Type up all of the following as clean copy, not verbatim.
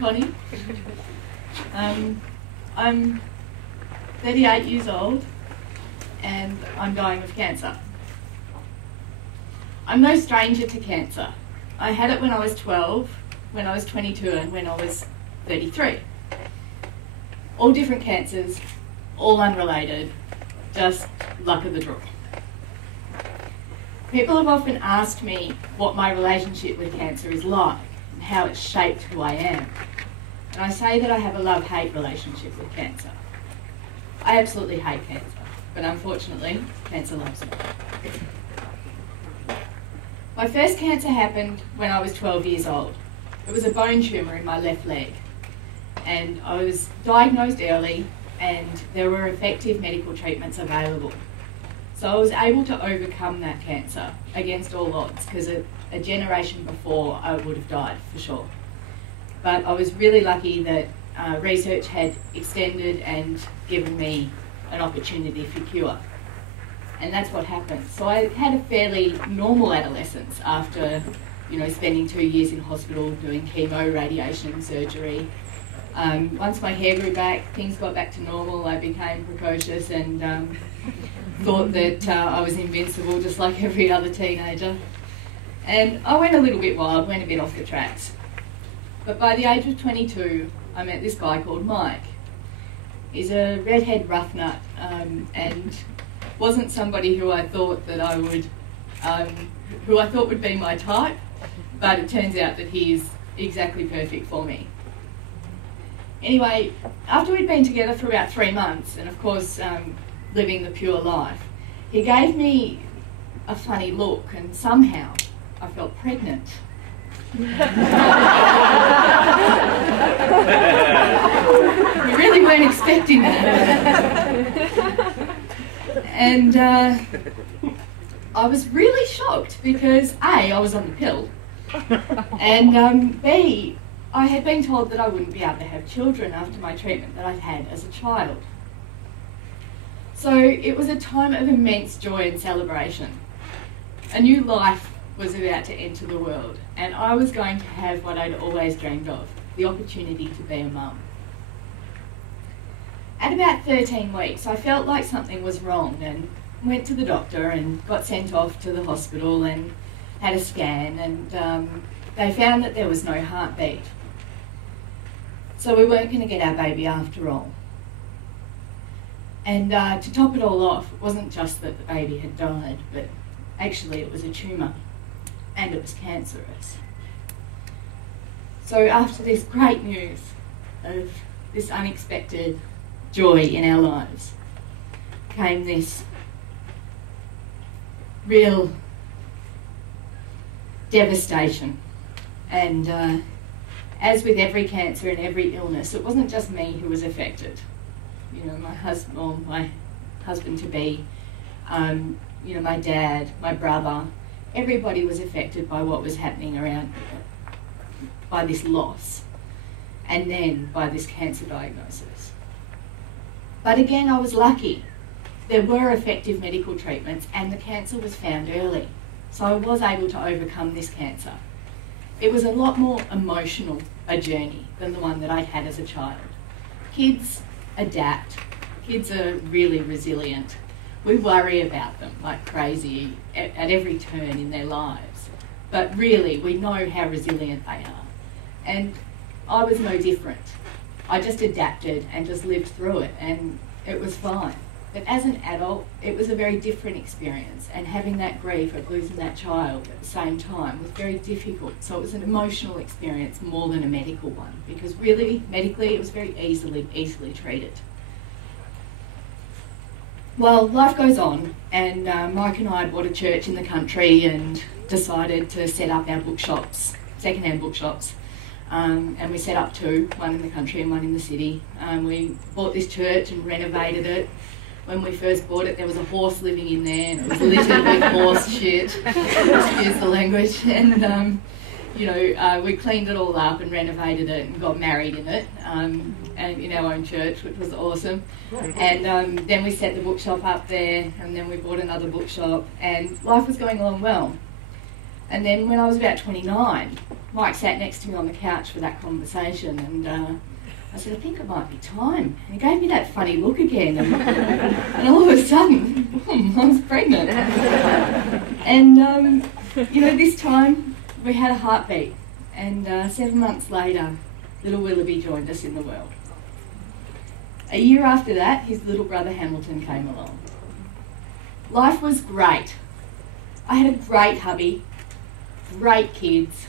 Connie. I'm 38 years old and I'm dying of cancer. I'm no stranger to cancer. I had it when I was 12, when I was 22 and when I was 33. All different cancers, all unrelated, just luck of the draw. People have often asked me what my relationship with cancer is like and how it's shaped who I am. And I say that I have a love-hate relationship with cancer. I absolutely hate cancer, but unfortunately, cancer loves me. My first cancer happened when I was 12 years old. It was a bone tumour in my left leg. And I was diagnosed early and there were effective medical treatments available. So I was able to overcome that cancer against all odds, because a generation before I would have died for sure. But I was really lucky that research had extended and given me an opportunity for cure. And that's what happened. So I had a fairly normal adolescence after, spending 2 years in hospital doing chemo, radiation, surgery. Once my hair grew back, things got back to normal. I became precocious and thought that I was invincible, just like every other teenager. And I went a little bit wild, went a bit off the tracks. But by the age of 22, I met this guy called Mike. He's a redhead roughnut and wasn't somebody who I thought that I would, who I thought would be my type, but it turns out that he is exactly perfect for me. Anyway, after we'd been together for about 3 months, and of course living the pure life, he gave me a funny look and somehow I felt pregnant. We really weren't expecting that. And I was really shocked because A, I was on the pill, and B, I had been told that I wouldn't be able to have children after my treatment that I'd had as a child. So it was a time of immense joy and celebration. A new life was about to enter the world, and I was going to have what I'd always dreamed of, the opportunity to be a mum. At about 13 weeks, I felt like something was wrong and went to the doctor and got sent off to the hospital and had a scan, and they found that there was no heartbeat. So we weren't going to get our baby after all. And to top it all off, it wasn't just that the baby had died, but actually it was a tumour and it was cancerous. So after this great news of this unexpected joy in our lives came this real devastation. And as with every cancer and every illness, it wasn't just me who was affected. My husband-to-be, my dad, my brother, everybody was affected by what was happening around, by this loss, and then by this cancer diagnosis. But again, I was lucky. There were effective medical treatments and the cancer was found early. So I was able to overcome this cancer. It was a lot more emotional a journey than the one that I'd had as a child. Kids adapt. Kids are really resilient. We worry about them like crazy at every turn in their lives. But really, we know how resilient they are. And I was no different. I just adapted and just lived through it, and it was fine. But as an adult, it was a very different experience, and having that grief of losing that child at the same time was very difficult. So it was an emotional experience more than a medical one, because really, medically, it was very easily treated. Well, life goes on, and Mike and I bought a church in the country and decided to set up our bookshops, second-hand bookshops. And we set up 2, one in the country and one in the city. We bought this church and renovated it. When we first bought it, there was a horse living in there, and it was littered with horse shit, excuse the language. And we cleaned it all up and renovated it and got married in it, and in our own church, which was awesome. And then we set the bookshop up there, and then we bought another bookshop, and life was going along well. And then when I was about 29, Mike sat next to me on the couch for that conversation, and I said, I think it might be time. And he gave me that funny look again, and all of a sudden, boom, I was pregnant. And, you know, this time we had a heartbeat, and 7 months later, little Willoughby joined us in the world. A year after that, his little brother Hamilton came along. Life was great. I had a great hubby, great kids.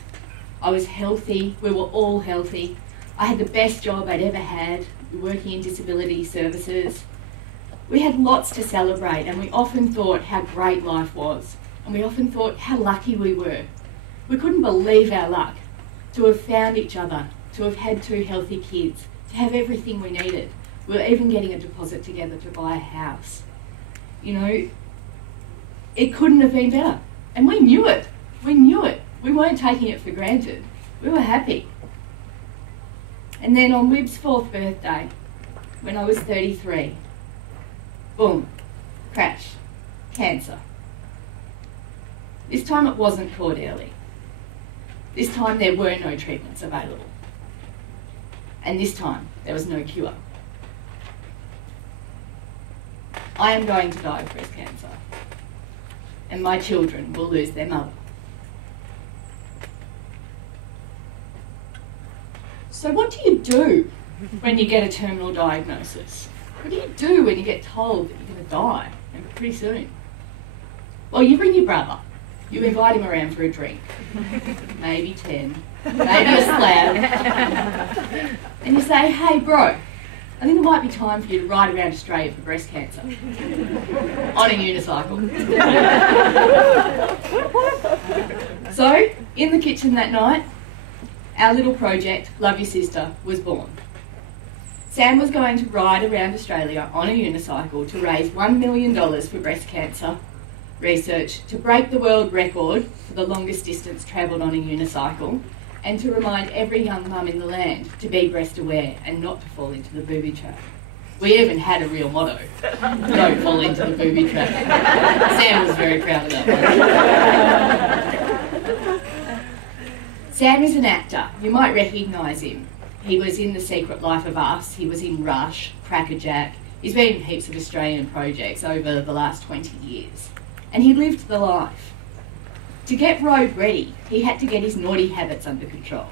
I was healthy, we were all healthy. I had the best job I'd ever had, working in disability services. We had lots to celebrate, and we often thought how great life was. And we often thought how lucky we were. We couldn't believe our luck to have found each other, to have had 2 healthy kids, to have everything we needed. We were even getting a deposit together to buy a house. You know, it couldn't have been better. And we knew it. We knew it. We weren't taking it for granted. We were happy. And then on Wib's 4th birthday, when I was 33, boom, crash, cancer. This time it wasn't caught early. This time there were no treatments available. And this time there was no cure. I am going to die of breast cancer, and my children will lose their mother. So what do you do when you get a terminal diagnosis? What do you do when you get told that you're going to die, and pretty soon? Well, you bring your brother. You invite him around for a drink. Maybe 10. Maybe a slab. And you say, hey bro, I think it might be time for you to ride around Australia for breast cancer. On a unicycle. So, in the kitchen that night, our little project, Love Your Sister, was born. Sam was going to ride around Australia on a unicycle to raise $1 million for breast cancer research, to break the world record for the longest distance travelled on a unicycle, and to remind every young mum in the land to be breast aware and not to fall into the booby trap. We even had a real motto, don't fall into the booby trap. Sam was very proud of that one. Sam is an actor. You might recognise him. He was in The Secret Life of Us, he was in Rush, Crackerjack. He's been in heaps of Australian projects over the last 20 years. And he lived the life. To get road ready, he had to get his naughty habits under control.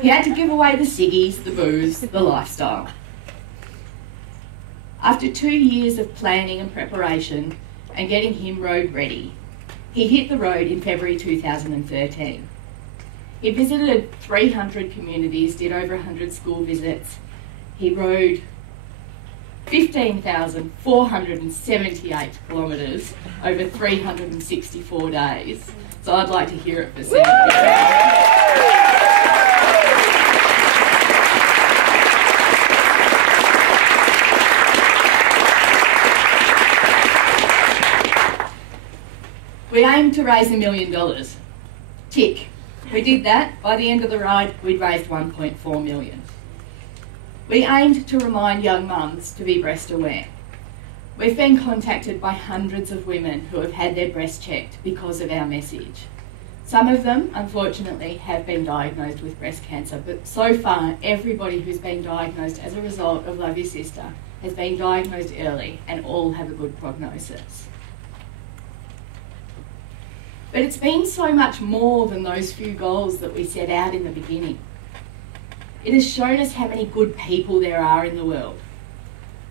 He had to give away the ciggies, the booze, the lifestyle. After 2 years of planning and preparation and getting him road ready, he hit the road in February 2013. He visited 300 communities, did over 100 school visits. He rode 15,478 kilometres over 364 days. So I'd like to hear it for Sam. We aimed to raise $1 million. Tick. We did that. By the end of the ride, we'd raised $1.4 million. We aimed to remind young mums to be breast aware. We've been contacted by hundreds of women who have had their breasts checked because of our message. Some of them, unfortunately, have been diagnosed with breast cancer, but so far, everybody who's been diagnosed as a result of Love Your Sister has been diagnosed early, and all have a good prognosis. But it's been so much more than those few goals that we set out in the beginning. It has shown us how many good people there are in the world.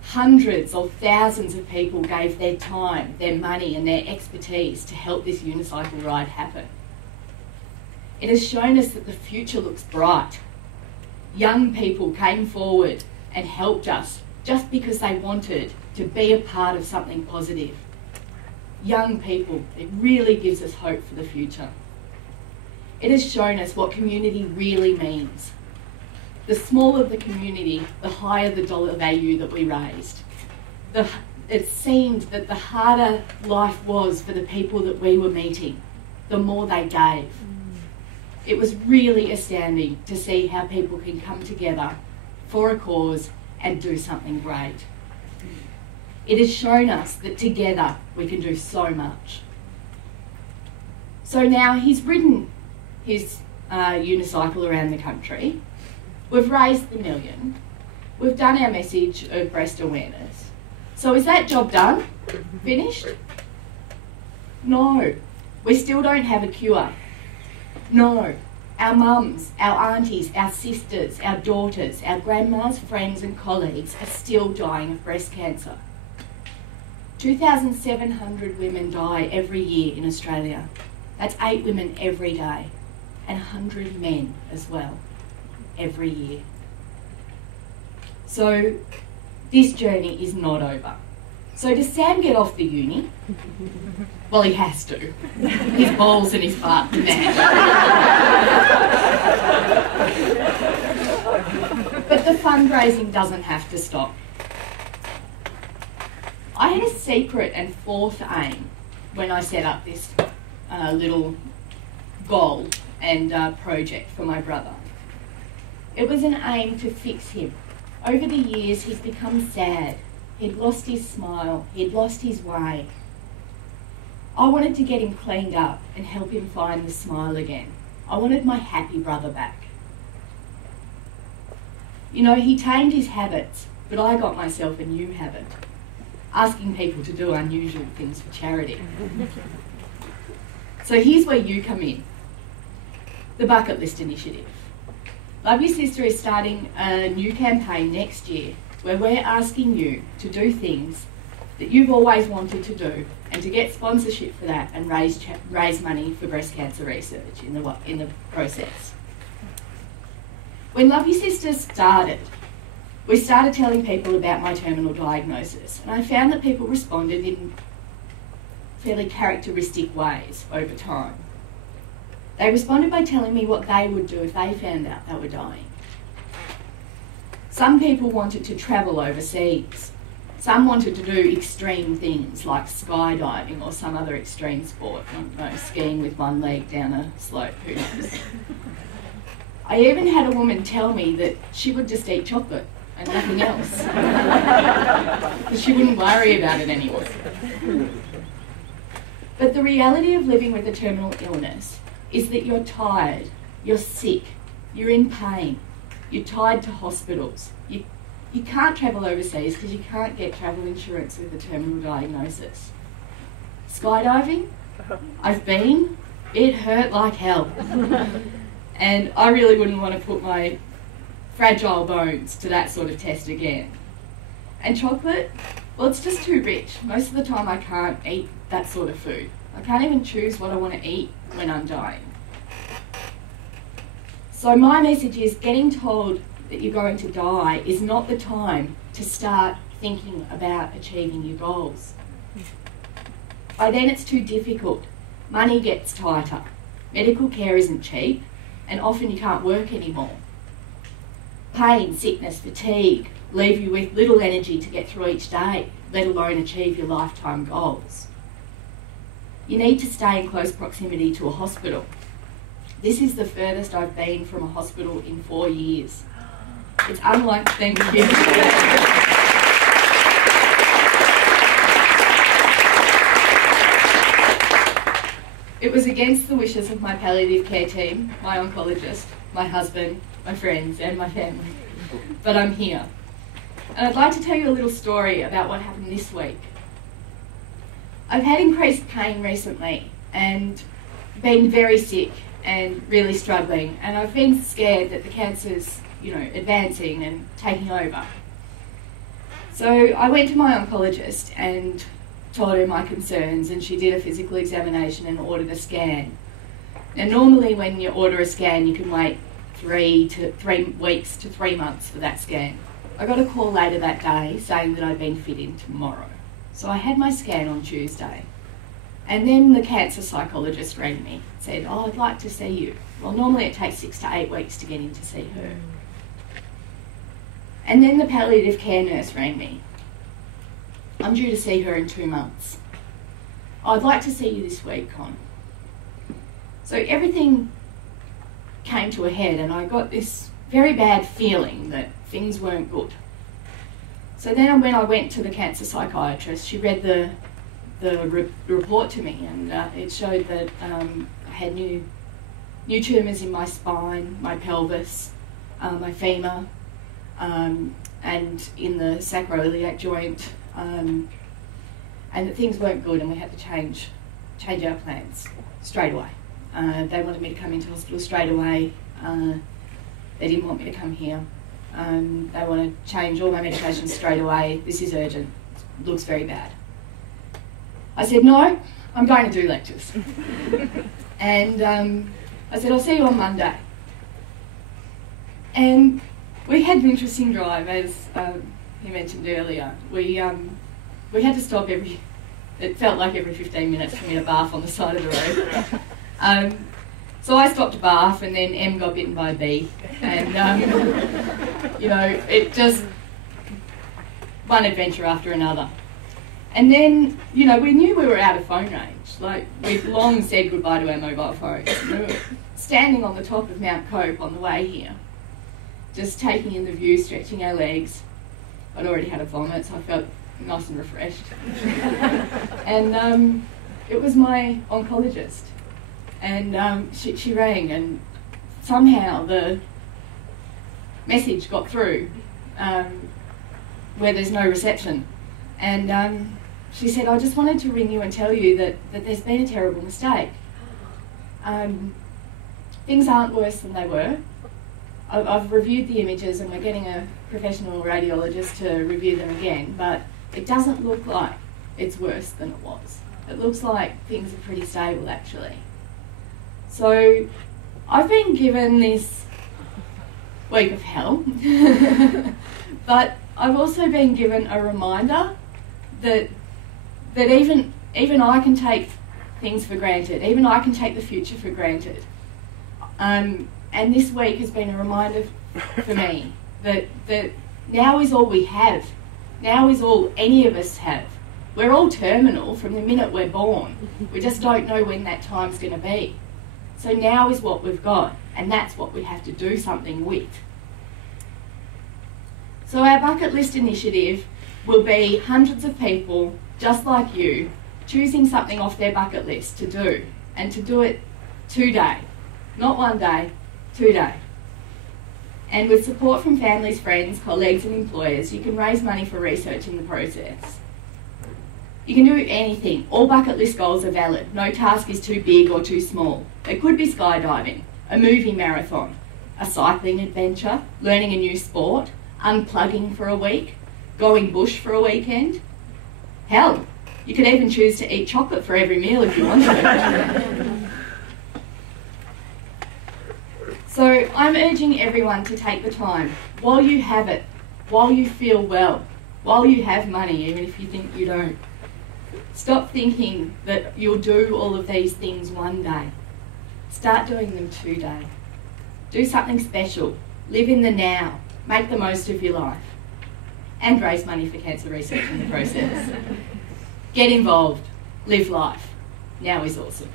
Hundreds or thousands of people gave their time, their money and their expertise to help this unicycle ride happen. It has shown us that the future looks bright. Young people came forward and helped us just because they wanted to be a part of something positive. Young people, it really gives us hope for the future. It has shown us what community really means. The smaller the community, the higher the dollar value that we raised. It seemed that the harder life was for the people that we were meeting, the more they gave. It was really astounding to see how people can come together for a cause and do something great. It has shown us that together we can do so much. So now he's ridden his unicycle around the country. We've raised the $1 million. We've done our message of breast awareness. So is that job done? Finished? No. We still don't have a cure. No. Our mums, our aunties, our sisters, our daughters, our grandmas, friends and colleagues are still dying of breast cancer. 2,700 women die every year in Australia. That's 8 women every day, and 100 men as well, every year. So this journey is not over. So does Sam get off the uni? Well, he has to. His balls and his butt match. But the fundraising doesn't have to stop. I had a secret and fourth aim when I set up this little goal and project for my brother. It was an aim to fix him. Over the years, he's become sad. He'd lost his smile. He'd lost his way. I wanted to get him cleaned up and help him find the smile again. I wanted my happy brother back. You know, he tamed his habits, but I got myself a new habit, asking people to do unusual things for charity. So here's where you come in. The Bucket List Initiative. Love Your Sister is starting a new campaign next year where we're asking you to do things that you've always wanted to do and to get sponsorship for that and raise money for breast cancer research in the process. When Love Your Sister started, we started telling people about my terminal diagnosis, and I found that people responded in fairly characteristic ways over time. They responded by telling me what they would do if they found out they were dying. Some people wanted to travel overseas. Some wanted to do extreme things like skydiving or some other extreme sport. I don't know, skiing with one leg down a slope, who knows. I even had a woman tell me that she would just eat chocolate and nothing else, because she wouldn't worry about it anymore. But the reality of living with a terminal illness is that you're tired, you're sick, you're in pain, you're tied to hospitals. You can't travel overseas because you can't get travel insurance with a terminal diagnosis. Skydiving, I've been, it hurt like hell. And I really wouldn't want to put my fragile bones to that sort of test again. And chocolate, well, it's just too rich. Most of the time I can't eat that sort of food. I can't even choose what I want to eat when I'm dying. So my message is getting told that you're going to die is not the time to start thinking about achieving your goals. By then it's too difficult. Money gets tighter. Medical care isn't cheap, and often you can't work anymore. Pain, sickness, fatigue leave you with little energy to get through each day, let alone achieve your lifetime goals. You need to stay in close proximity to a hospital. This is the furthest I've been from a hospital in 4 years. It's unlike, thank you. It was against the wishes of my palliative care team, my oncologist, my husband, my friends and my family. But I'm here. And I'd like to tell you a little story about what happened this week. I've had increased pain recently and been very sick and really struggling, and I've been scared that the cancer's, advancing and taking over. So I went to my oncologist and told her my concerns, and she did a physical examination and ordered a scan. Now normally when you order a scan you can wait 3 weeks to 3 months for that scan. I got a call later that day saying that I'd been fit in tomorrow. So I had my scan on Tuesday. And then the cancer psychologist rang me, said, "Oh, I'd like to see you." Well, normally it takes 6 to 8 weeks to get in to see her. And then the palliative care nurse rang me. "I'm due to see her in 2 months. I'd like to see you this week, Con." So everything came to a head and I got this very bad feeling that things weren't good. So then when I went to the cancer psychiatrist, she read the report to me, and it showed that had new tumours in my spine, my pelvis, my femur, and in the sacroiliac joint, and that things weren't good, and we had to change our plans straight away. They wanted me to come into hospital straight away. They didn't want me to come here. They want to change all my medications straight away. This is urgent. It looks very bad. I said, no, I'm going to do lectures. And I said, I'll see you on Monday. And we had an interesting drive, as he mentioned earlier. We had to stop it felt like every 15 minutes for me to bath on the side of the road. So I stopped to bath, and then M got bitten by a bee. And, you know, it just, one adventure after another. And then, you know, we knew we were out of phone range. Like, we'd long said goodbye to our mobile phones. We were standing on the top of Mount Cope on the way here, just taking in the view, stretching our legs. I'd already had a vomit, so I felt nice and refreshed. And it was my oncologist. And she rang, and somehow the message got through where there's no reception. And she said, I just wanted to ring you and tell you that there's been a terrible mistake. Things aren't worse than they were. I've reviewed the images, and we're getting a professional radiologist to review them again, but it doesn't look like it's worse than it was. It looks like things are pretty stable, actually. So I've been given this week of hell, but I've also been given a reminder that even I can take things for granted. Even I can take the future for granted. And this week has been a reminder for me that now is all we have. Now is all any of us have. We're all terminal from the minute we're born. We just don't know when that time's going to be. So now is what we've got, and that's what we have to do something with. So our bucket list initiative will be hundreds of people, just like you, choosing something off their bucket list to do, and to do it today. Not one day, today. And with support from families, friends, colleagues and employers, you can raise money for research in the process. You can do anything. All bucket list goals are valid. No task is too big or too small. It could be skydiving, a movie marathon, a cycling adventure, learning a new sport, unplugging for a week, going bush for a weekend. Hell, you could even choose to eat chocolate for every meal if you want to. So I'm urging everyone to take the time, while you have it, while you feel well, while you have money, even if you think you don't. Stop thinking that you'll do all of these things one day. Start doing them today. Do something special. Live in the now. Make the most of your life. And raise money for cancer research in the process. Get involved. Live life. Now is awesome.